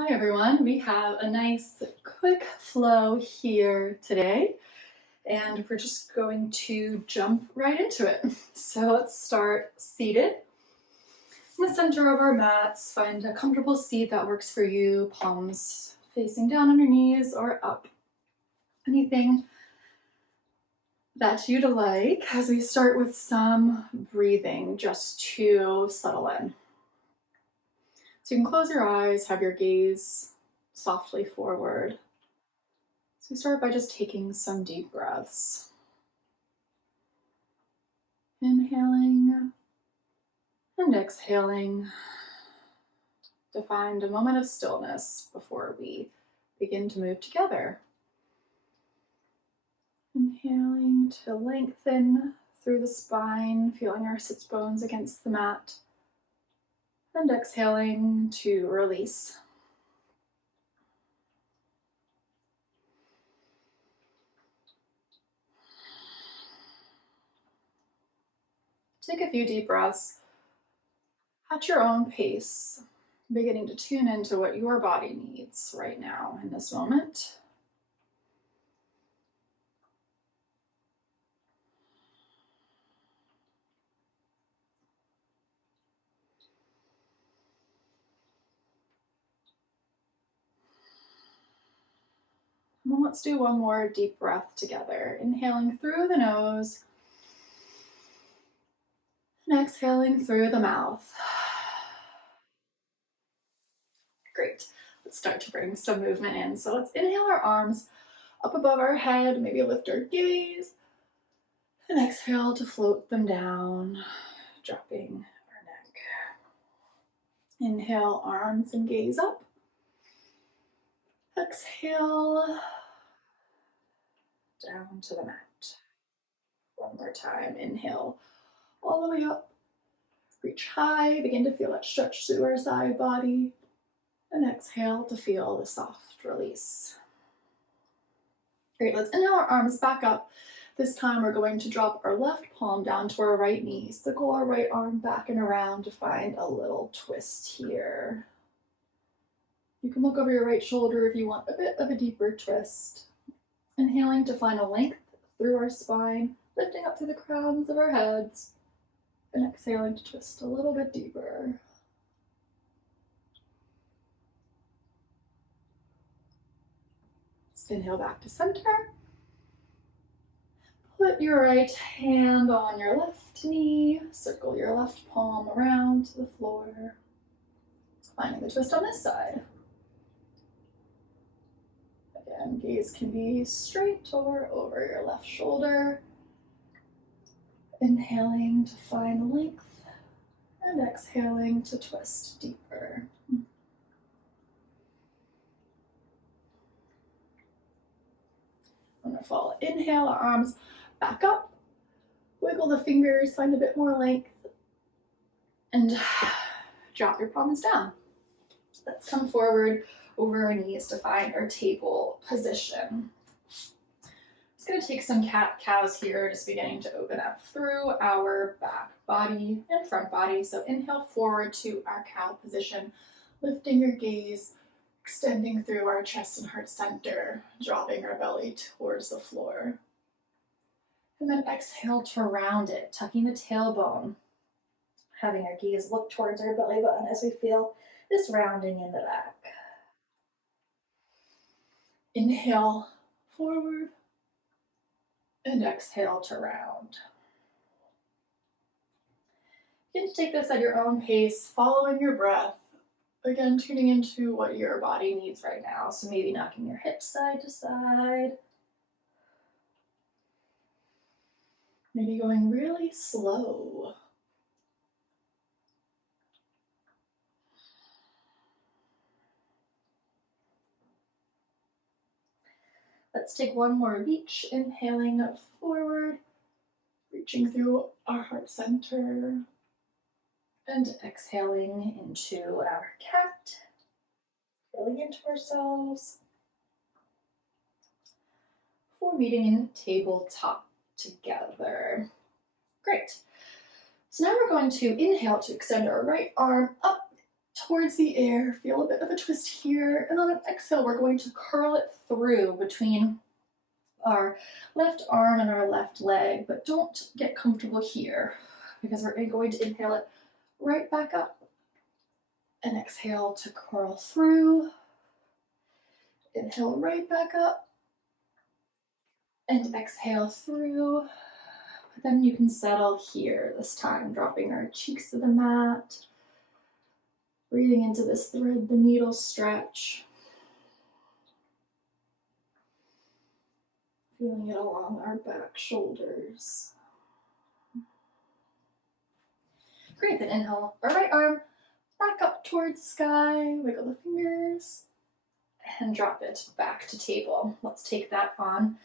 Hi everyone, we have a nice quick flow here today and we're just going to jump right into it. So let's start seated. In the center of our mats, find a comfortable seat that works for you, palms facing down on your knees or up. Anything that you'd like as we start with some breathing just to settle in. So you can close your eyes, have your gaze softly forward. So we start by just taking some deep breaths. Inhaling and exhaling to find a moment of stillness before we begin to move together. Inhaling to lengthen through the spine, feeling our sits bones against the mat. And exhaling to release. Take a few deep breaths at your own pace, beginning to tune into what your body needs right now in this moment. And then let's do one more deep breath together. Inhaling through the nose and exhaling through the mouth. Great. Let's start to bring some movement in. So let's inhale our arms up above our head, maybe lift our gaze, and exhale to float them down, dropping our neck. Inhale, arms and gaze up. Exhale, down to the mat. One more time. Inhale, all the way up. Reach high, begin to feel that stretch through our side body. And exhale to feel the soft release. Great, let's inhale our arms back up. This time we're going to drop our left palm down to our right knee. Circle our right arm back and around to find a little twist here. You can look over your right shoulder if you want a bit of a deeper twist. Inhaling to find a length through our spine, lifting up through the crowns of our heads, and exhaling to twist a little bit deeper. Inhale back to center. Put your right hand on your left knee. Circle your left palm around to the floor. Finding the twist on this side. Again, gaze can be straight or over your left shoulder. Inhaling to find length and exhaling to twist deeper. Wonderful. Inhale, our arms back up. Wiggle the fingers, find a bit more length. And drop your palms down. Let's come forward over our knees to find our table position. Just going to take some cat-cows here, just beginning to open up through our back body and front body. So inhale forward to our cow position, lifting your gaze, extending through our chest and heart center, dropping our belly towards the floor. And then exhale to round it, tucking the tailbone, having our gaze look towards our belly button as we feel this rounding in the back. Inhale forward and exhale to round. You can take this at your own pace, following your breath. Again, tuning into what your body needs right now. So maybe knocking your hips side to side. Maybe going really slow. Let's take one more reach, inhaling forward, reaching through our heart center, and exhaling into our cat, filling into ourselves for meeting in tabletop together. Great. So now we're going to inhale to extend our right arm up towards the air. Feel a bit of a twist here. And on an exhale, we're going to curl it through between our left arm and our left leg, but don't get comfortable here because we're going to inhale it right back up and exhale to curl through. Inhale right back up and exhale through. But then you can settle here this time, dropping our cheeks to the mat, breathing into this thread the needle stretch. Feeling it along our back shoulders. Great, then inhale our right arm back up towards the sky, wiggle the fingers, and drop it back to table. Let's take that on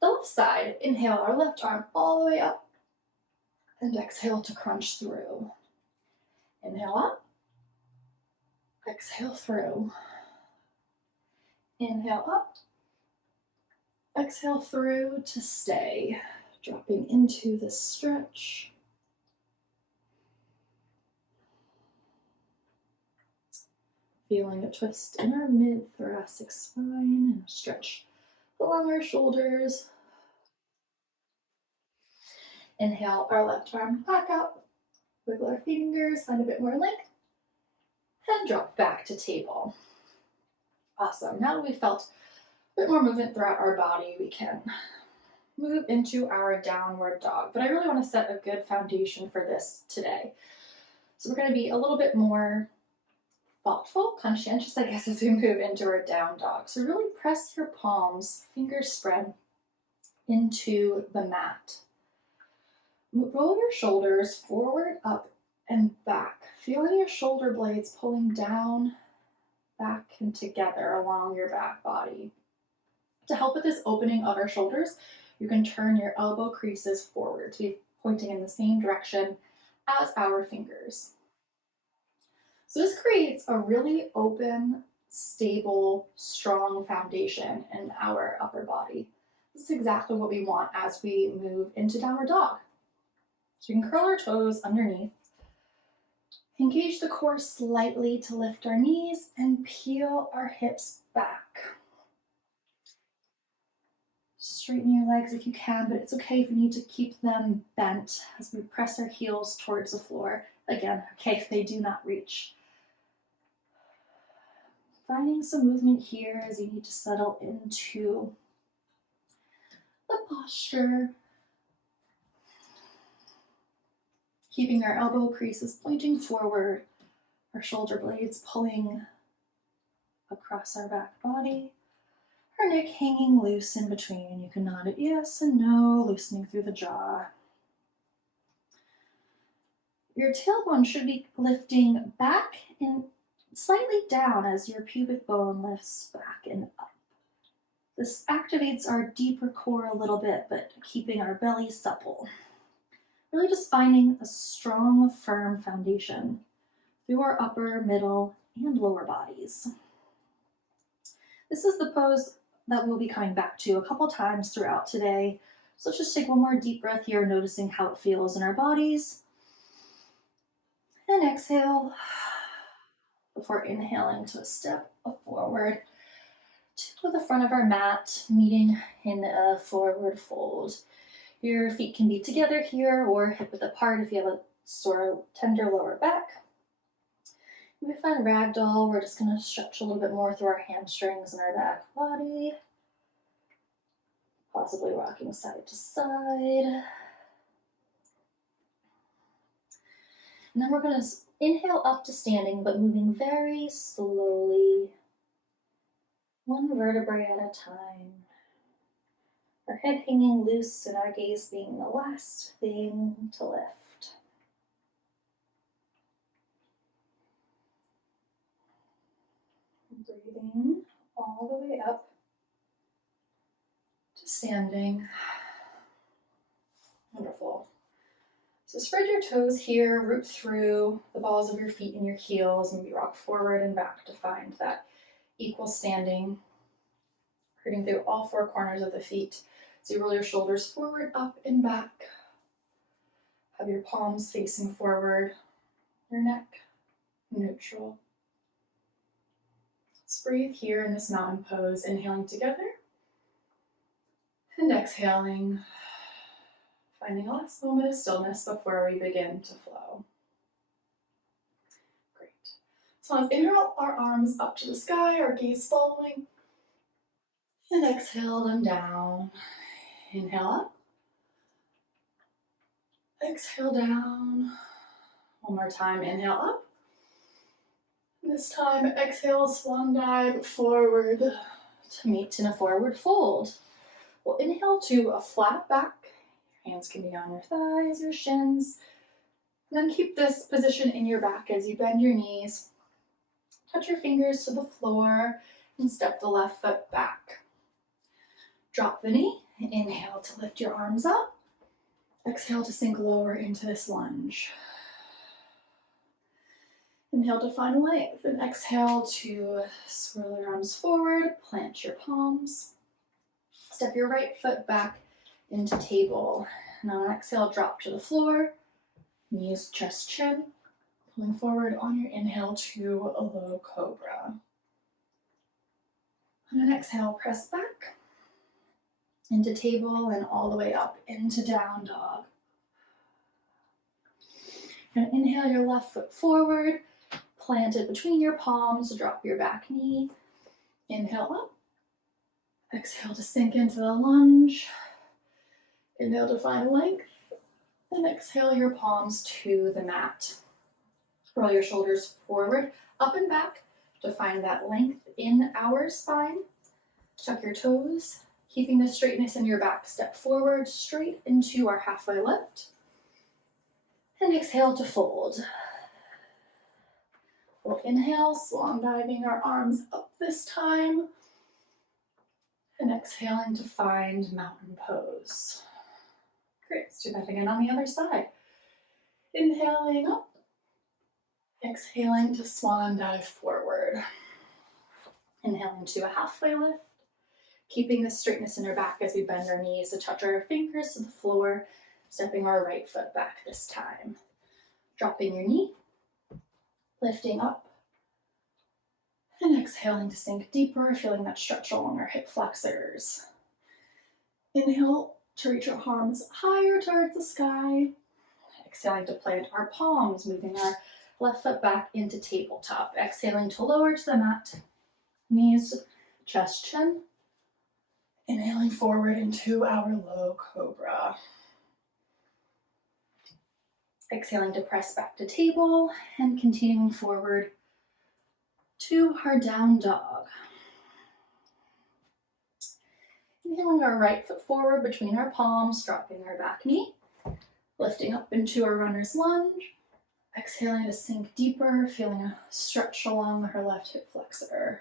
the left side. Inhale our left arm all the way up, and exhale to crunch through. Inhale up, exhale through. Inhale up, exhale through to stay, dropping into this stretch. Feeling a twist in our mid-thoracic spine and a stretch along our shoulders. Inhale our left arm back up, wiggle our fingers, find a bit more length, and drop back to table. Awesome. Now that we've felt a bit more movement throughout our body, we can move into our downward dog. But I really want to set a good foundation for this today. So we're going to be a little bit more thoughtful, conscientious, I guess, as we move into our down dog. So really press your palms, fingers spread, into the mat. Roll your shoulders forward, up, and back, feeling your shoulder blades pulling down, back, and together along your back body. To help with this opening of our shoulders, you can turn your elbow creases forward to be pointing in the same direction as our fingers. So this creates a really open, stable, strong foundation in our upper body. This is exactly what we want as we move into downward dog. So we can curl our toes underneath, engage the core slightly to lift our knees, and peel our hips back. Straighten your legs if you can, but it's okay if you need to keep them bent as we press our heels towards the floor. Again, okay if they do not reach. Finding some movement here as you need to settle into the posture. Keeping our elbow creases pointing forward, our shoulder blades pulling across our back body, our neck hanging loose in between. You can nod at yes and no, loosening through the jaw. Your tailbone should be lifting back and slightly down as your pubic bone lifts back and up. This activates our deeper core a little bit, but keeping our belly supple. Really just finding a strong, firm foundation through our upper, middle, and lower bodies. This is the pose that we'll be coming back to a couple times throughout today. So let's just take one more deep breath here, noticing how it feels in our bodies. And exhale before inhaling to a step forward to the front of our mat, meeting in a forward fold. Your feet can be together here or hip width apart if you have a sore, tender lower back. If we find ragdoll, we're just going to stretch a little bit more through our hamstrings and our back body, possibly rocking side to side. And then we're going to inhale up to standing, but moving very slowly, one vertebrae at a time. Our head hanging loose and our gaze being the last thing to lift. Breathing all the way up to standing. Wonderful. So spread your toes here, root through the balls of your feet and your heels, and maybe rock forward and back to find that equal standing. Rooting through all four corners of the feet. So you roll your shoulders forward, up, and back. Have your palms facing forward, your neck neutral. Let's breathe here in this mountain pose, inhaling together and exhaling, finding a last moment of stillness before we begin to flow. Great. So let's inhale our arms up to the sky, our gaze following, and exhale them down. Inhale up, exhale down. One more time, inhale up. This time, exhale, swan dive forward to meet in a forward fold. We'll inhale to a flat back. Your hands can be on your thighs, your shins. And then keep this position in your back as you bend your knees. Touch your fingers to the floor and step the left foot back. Drop the knee. Inhale to lift your arms up. Exhale to sink lower into this lunge. Inhale to find length and exhale to swirl your arms forward, plant your palms. Step your right foot back into table. And on exhale, drop to the floor. Knees, chest, chin. Pulling forward on your inhale to a low cobra. On an exhale, press back into table and all the way up into down dog. And inhale your left foot forward. Plant it between your palms, drop your back knee. Inhale up. Exhale to sink into the lunge. Inhale to find length. And exhale your palms to the mat. Roll your shoulders forward, up and back to find that length in our spine. Tuck your toes, keeping the straightness in your back. Step forward, straight into our halfway lift. And exhale to fold. We'll inhale, swan diving our arms up this time. And exhaling to find mountain pose. Great, let's do that again on the other side. Inhaling up. Exhaling to swan dive forward. Inhaling to a halfway lift. Keeping the straightness in our back as we bend our knees to touch our fingers to the floor. Stepping our right foot back this time. Dropping your knee. Lifting up. And exhaling to sink deeper, feeling that stretch along our hip flexors. Inhale to reach our arms higher towards the sky. Exhaling to plant our palms, moving our left foot back into tabletop. Exhaling to lower to the mat. Knees, chest, chin. Inhaling forward into our low cobra. Exhaling to press back to table and continuing forward to our down dog. Inhaling our right foot forward between our palms, dropping our back knee. Lifting up into our runner's lunge. Exhaling to sink deeper, feeling a stretch along our left hip flexor.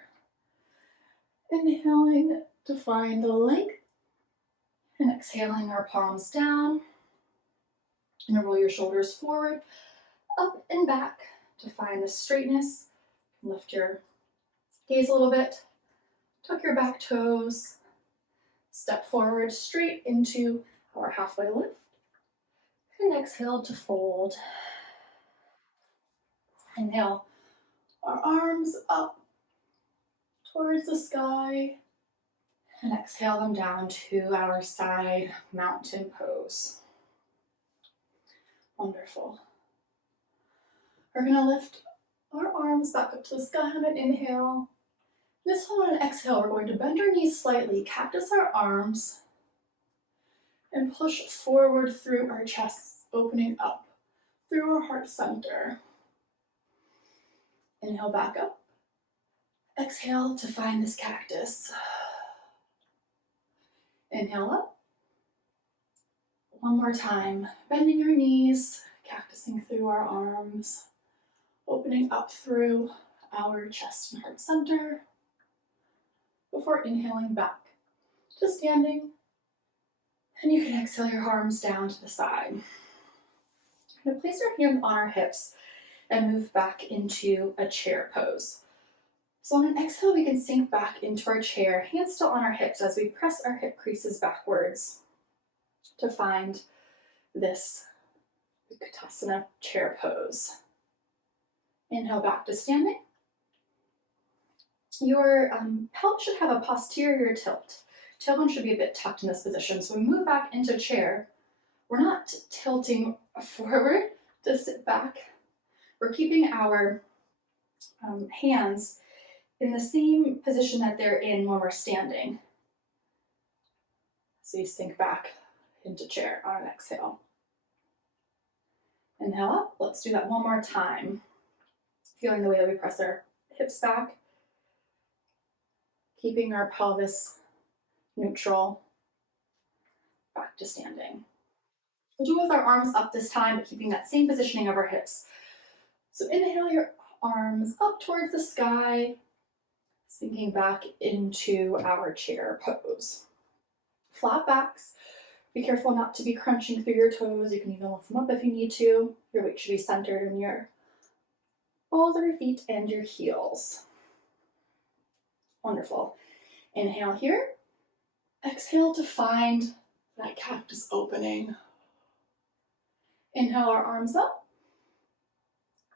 Inhaling to find the length. And exhaling our palms down. And roll your shoulders forward, up and back to find the straightness. Lift your gaze a little bit. Tuck your back toes. Step forward straight into our halfway lift. And exhale to fold. Inhale our arms up towards the sky. And exhale them down to our side mountain pose. Wonderful. We're going to lift our arms back up to the sky on an inhale. This one on an exhale, we're going to bend our knees slightly, cactus our arms, and push forward through our chest, opening up through our heart center. Inhale back up. Exhale to find this cactus. Inhale up. One more time, bending our knees, cactusing through our arms, opening up through our chest and heart center, before inhaling back to standing. And you can exhale your arms down to the side. Now place your hands on our hips and move back into a chair pose. So on an exhale, we can sink back into our chair, hands still on our hips as we press our hip creases backwards to find this Utkatasana chair pose. Inhale back to standing. Your pelvis should have a posterior tilt. Tailbone should be a bit tucked in this position. So we move back into chair. We're not tilting forward to sit back. We're keeping our hands in the same position that they're in when we're standing. So you sink back into chair on an exhale. Inhale up. Let's do that one more time. Feeling the way that we press our hips back. Keeping our pelvis neutral. Back to standing. We'll do it with our arms up this time, but keeping that same positioning of our hips. So inhale your arms up towards the sky, sinking back into our chair pose. Flat backs. Be careful not to be crunching through your toes. You can even lift them up if you need to. Your weight should be centered in your balls of your feet and your heels. Wonderful. Inhale here. Exhale to find that cactus opening. Inhale our arms up.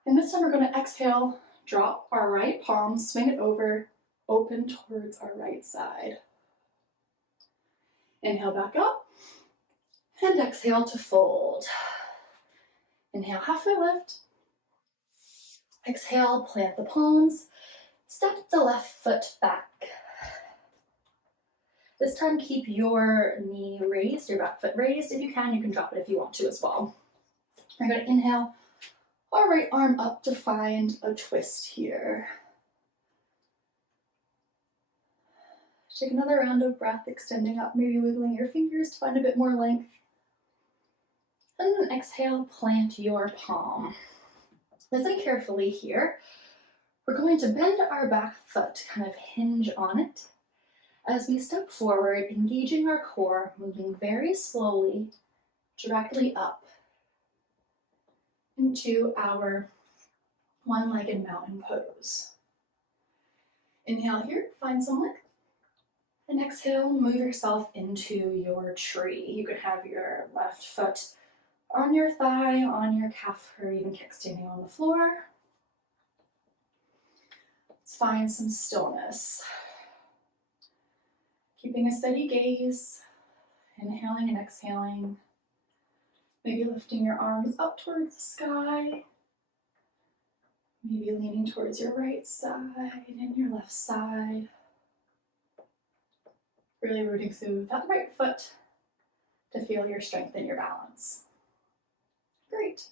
And this time we're going to exhale, drop our right palm, swing it over, open towards our right side. Inhale back up. And exhale to fold. Inhale, halfway lift. Exhale, plant the palms. Step the left foot back. This time keep your knee raised, your back foot raised. If you can drop it if you want to as well. We're going to inhale our right arm up to find a twist here. Take another round of breath, extending up, maybe wiggling your fingers to find a bit more length. And then exhale, plant your palm. Listen carefully here. We're going to bend our back foot, kind of hinge on it. As we step forward, engaging our core, moving very slowly, directly up into our one-legged mountain pose. Inhale here, find some length. And exhale, move yourself into your tree. You could have your left foot on your thigh, on your calf, or even kickstanding on the floor. Let's find some stillness. Keeping a steady gaze, inhaling and exhaling. Maybe lifting your arms up towards the sky. Maybe leaning towards your right side and your left side. Really rooting through that right foot to feel your strength and your balance. Great.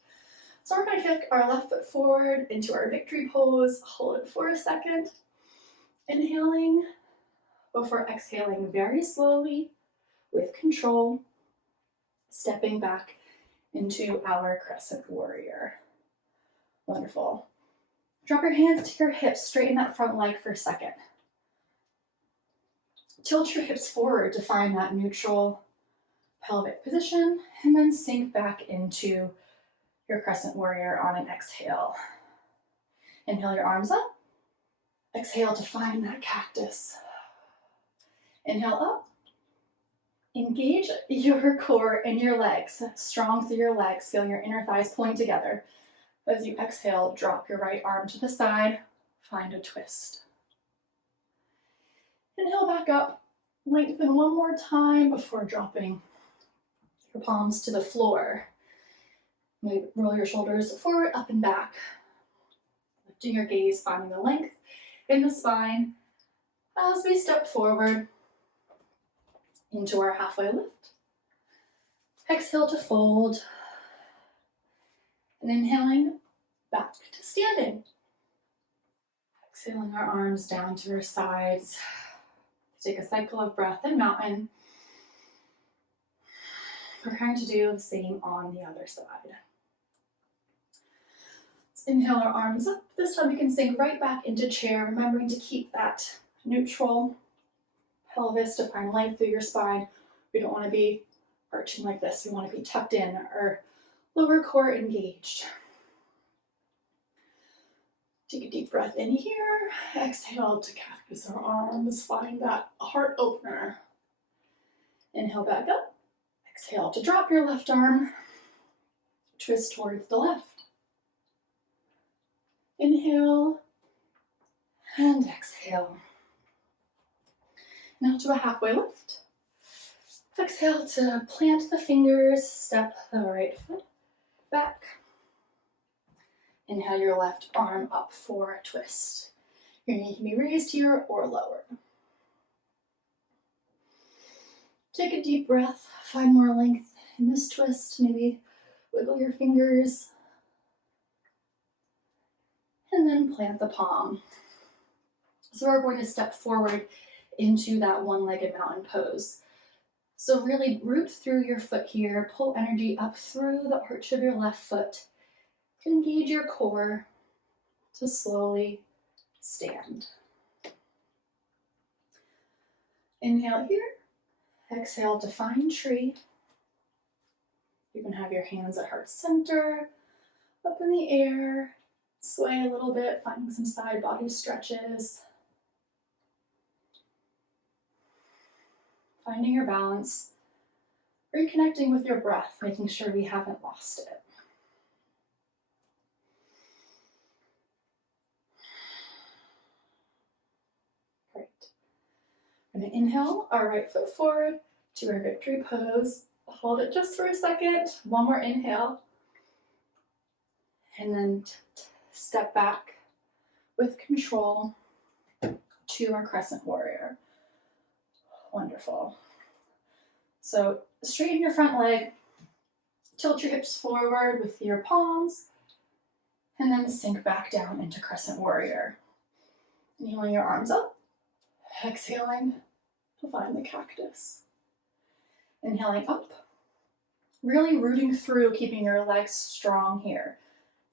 So we're going to kick our left foot forward into our victory pose. Hold it for a second. Inhaling before exhaling very slowly with control. Stepping back into our crescent warrior. Wonderful. Drop your hands to your hips. Straighten that front leg for a second. Tilt your hips forward to find that neutral pelvic position, and then sink back into your crescent warrior on an exhale. Inhale your arms up. Exhale to find that cactus. Inhale up. Engage your core and your legs, strong through your legs, feeling your inner thighs pulling together. As you exhale, drop your right arm to the side, find a twist. Inhale back up, lengthen one more time before dropping your palms to the floor. Maybe roll your shoulders forward, up and back. Lifting your gaze, finding the length in the spine as we step forward into our halfway lift. Exhale to fold. And inhaling back to standing. Exhaling our arms down to our sides. Take a cycle of breath in mountain. We're trying to do the same on the other side. Let's inhale our arms up. This time we can sink right back into chair, remembering to keep that neutral pelvis to find length through your spine. We don't want to be arching like this. We want to be tucked in, our lower core engaged. Take a deep breath in here. Exhale to cactus our arms. Find that heart opener. Inhale back up. Exhale to drop your left arm. Twist towards the left. Inhale and exhale. Now to a halfway lift. Exhale to plant the fingers, step the right foot back. Inhale your left arm up for a twist. Your knee can be raised here or lower. Take a deep breath, find more length in this twist, maybe wiggle your fingers, and then plant the palm. So we're going to step forward into that one-legged mountain pose. So really root through your foot here, pull energy up through the arch of your left foot, engage your core to slowly stand. Inhale here, exhale to find tree. You can have your hands at heart center, up in the air, sway a little bit, finding some side body stretches. Finding your balance, reconnecting with your breath, making sure we haven't lost it. Great. We're going to inhale our right foot forward to our victory pose. Hold it just for a second. One more inhale. And then step back with control to our crescent warrior. Wonderful. So straighten your front leg, tilt your hips forward with your palms, and then sink back down into crescent warrior. Inhaling your arms up, exhaling to find the cactus. Inhaling up, really rooting through, keeping your legs strong here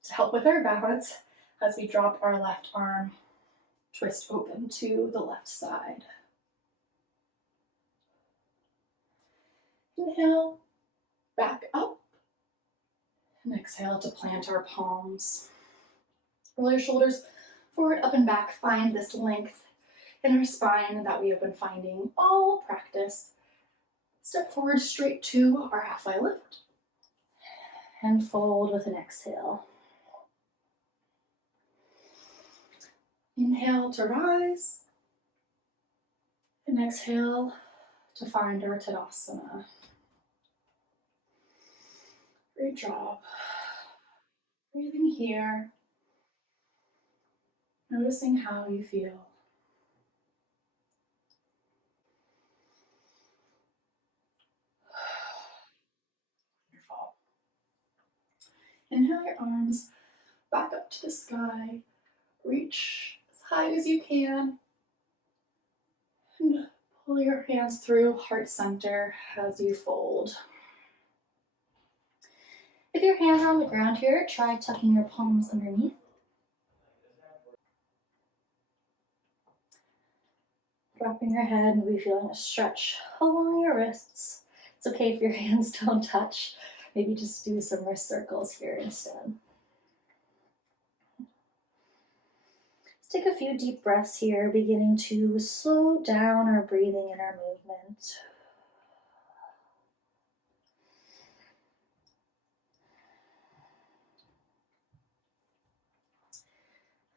to help with our balance as we drop our left arm, twist open to the left side. Inhale, back up, and exhale to plant our palms. Roll your shoulders forward, up and back. Find this length in our spine that we have been finding all practice. Step forward straight to our halfway lift and fold with an exhale. Inhale to rise and exhale to find our Tadasana. Great job. Breathing here, noticing how you feel. Wonderful. Inhale your arms back up to the sky. Reach as high as you can. And pull your hands through heart center as you fold. If your hands are on the ground here, try tucking your palms underneath. Dropping your head, maybe feeling a stretch along your wrists. It's okay if your hands don't touch. Maybe just do some wrist circles here instead. Let's take a few deep breaths here, beginning to slow down our breathing and our movement.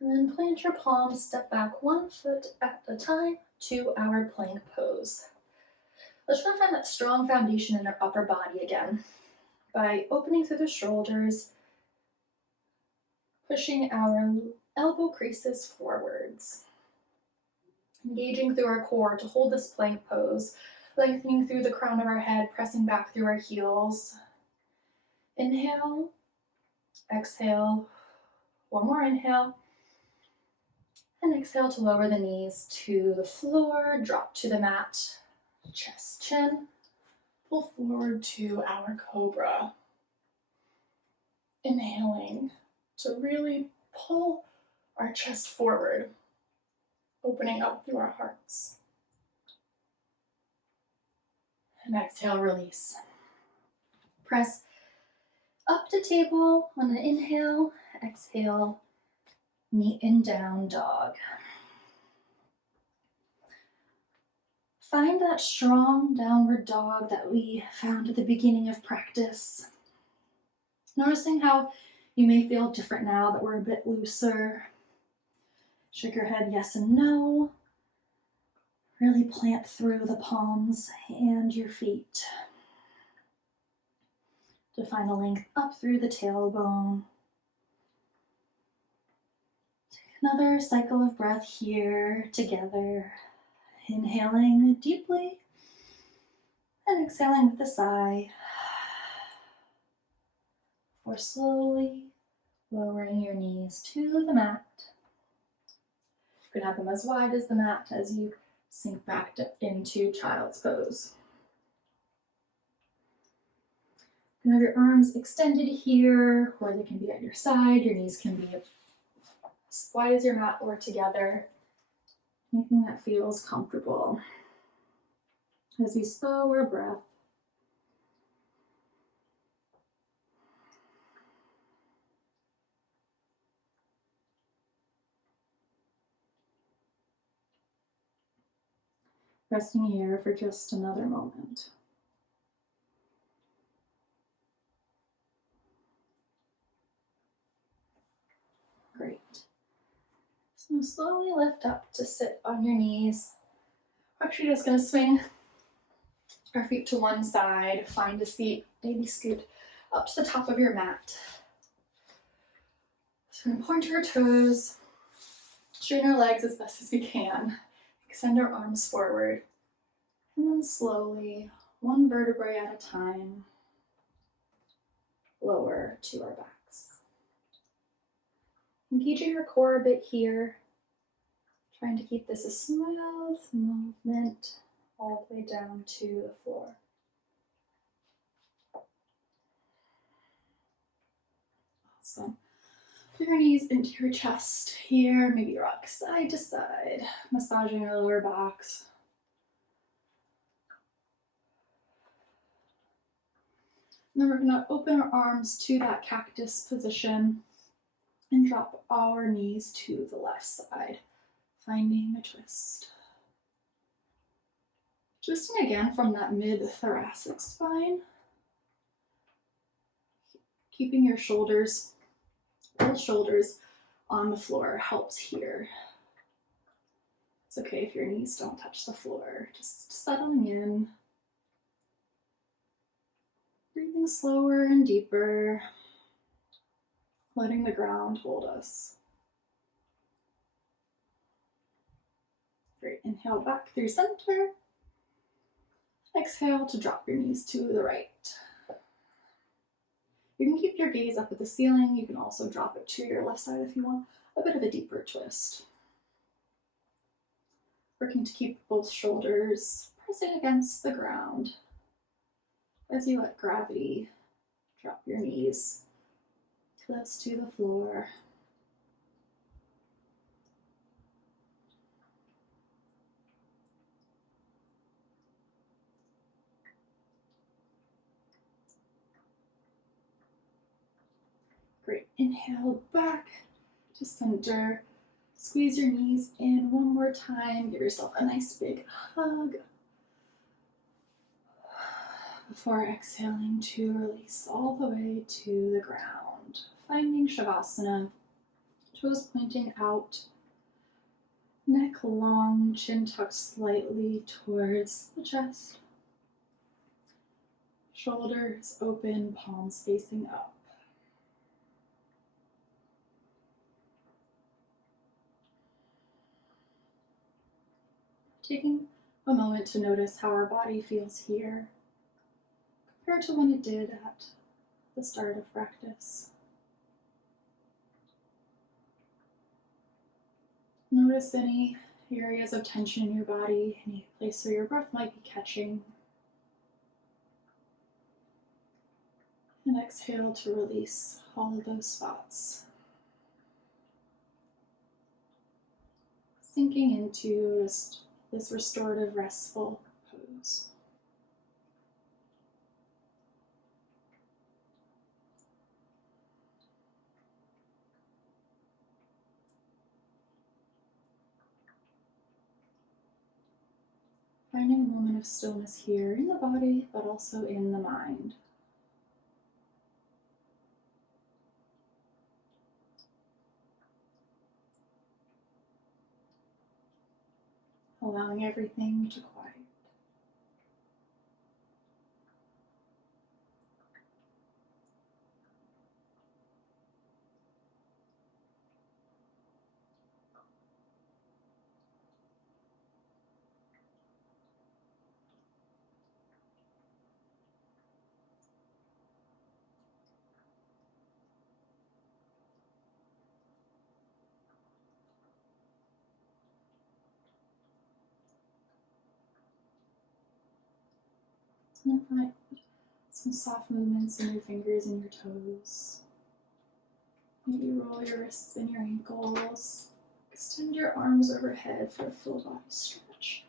And then plant your palms, step back 1 foot at a time to our plank pose. Let's try to find that strong foundation in our upper body again by opening through the shoulders, pushing our elbow creases forwards, engaging through our core to hold this plank pose, lengthening through the crown of our head, pressing back through our heels. Inhale, exhale, one more inhale, and exhale to lower the knees to the floor, drop to the mat, chest, chin, pull forward to our cobra. Inhaling to really pull our chest forward, opening up through our hearts. And exhale, release. Press up to table on an inhale, exhale, meet in down dog. Find that strong downward dog that we found at the beginning of practice. Noticing how You may feel different now that we're a bit looser. Shake your head yes and no. Really plant through the palms and your feet to find a length up through the tailbone. Another cycle of breath here together. Inhaling deeply and exhaling with a sigh. Before slowly lowering your knees to the mat. You can have them as wide as the mat as you sink back into child's pose. You can have your arms extended here, or they can be at your side. Your knees can be as wide as your mat or together. Anything that feels comfortable. As we slow our breath, resting here for just another moment. Great. So slowly lift up to sit on your knees. We're actually just going to swing our feet to one side, find a seat, maybe scoot up to the top of your mat. So we're going to point our toes, straighten our legs as best as we can, extend our arms forward, and then slowly, one vertebrae at a time, lower to our backs. Engaging our core a bit here, trying to keep this a smooth movement all the way down to the floor. Awesome. Put your knees into your chest here, maybe rock side to side, massaging our lower backs. And then we're going to open our arms to that cactus position and drop our knees to the left side, finding a twist. Twisting again from that mid-thoracic spine. Keeping your shoulders, both shoulders on the floor helps here. It's okay if your knees don't touch the floor. Just settling in. Breathing slower and deeper. Letting the ground hold us. Great. Inhale back through center. Exhale to drop your knees to the right. You can keep your gaze up at the ceiling. You can also drop it to your left side if you want a bit of a deeper twist. Working to keep both shoulders pressing against the ground as you let gravity drop your knees close to the floor. Great. Inhale back to center. Squeeze your knees in one more time. Give yourself a nice big hug before exhaling to release all the way to the ground. Finding Shavasana, toes pointing out, neck long, chin tucked slightly towards the chest. Shoulders open, palms facing up. Taking a moment to notice how our body feels here compared to when it did at the start of practice. Notice any areas of tension in your body, any place where your breath might be catching. And exhale to release all of those spots. Sinking into this restorative, restful pose. Finding a moment of stillness here in the body, but also in the mind. allowing everything to quiet. And find some soft movements in your fingers and your toes. Maybe roll your wrists and your ankles. Extend your arms overhead for a full body stretch.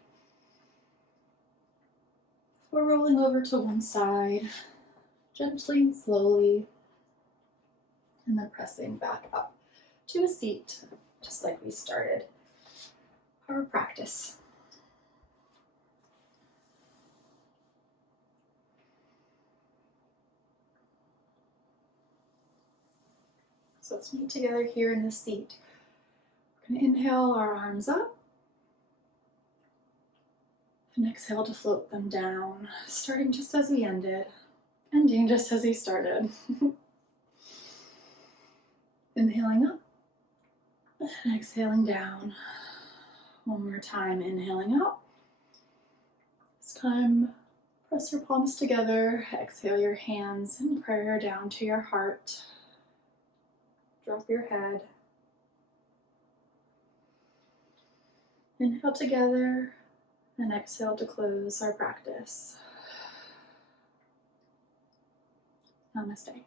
Before rolling over to one side, gently and slowly, and then pressing back up to a seat, just like we started our practice. So let's meet together here in the seat. We're going to inhale our arms up and exhale to float them down, starting just as we ended, ending just as we started. Inhaling up and exhaling down. One more time, inhaling up. This time, press your palms together, exhale your hands in prayer down to your heart. Drop your head. Inhale together and exhale to close our practice. Namaste.